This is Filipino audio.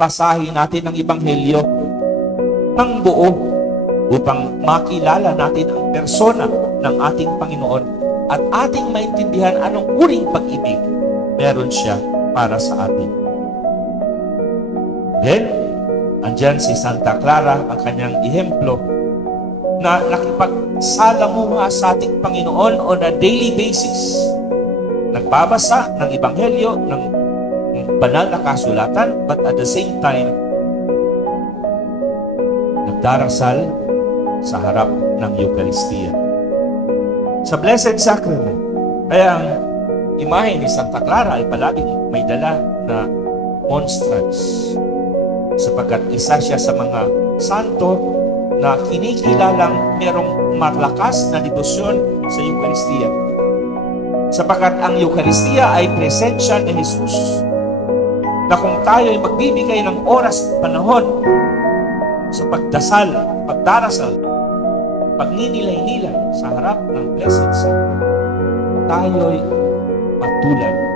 basahin natin ang Ebanghelyo ng buo upang makilala natin ang persona ng ating Panginoon at ating maintindihan anong uring pag-ibig meron siya para sa atin. Then, andyan si Santa Clara, ang kanyang ehemplo, na nakipagsalamuha sa ating Panginoon on a daily basis. Nagbabasa ng Ebanghelyo, ng banal na kasulatan, but at the same time, nagdarasal sa harap ng Eucharistia. Sa Blessed Sacrament, kaya ang imahe ni Santa Clara ay palaging may dala na monstrance, sapagkat isa siya sa mga santo na kinikilalang merong malakas na debosyon sa Eucharistia. Sapagkat ang Eucharistia ay presensya ni Jesus, na kung tayo ay magbibigay ng oras at panahon sa pagdasal, pagdarasal, pagninilay-nilay sa harap ng Blessed Sacrament, tayo ay matulad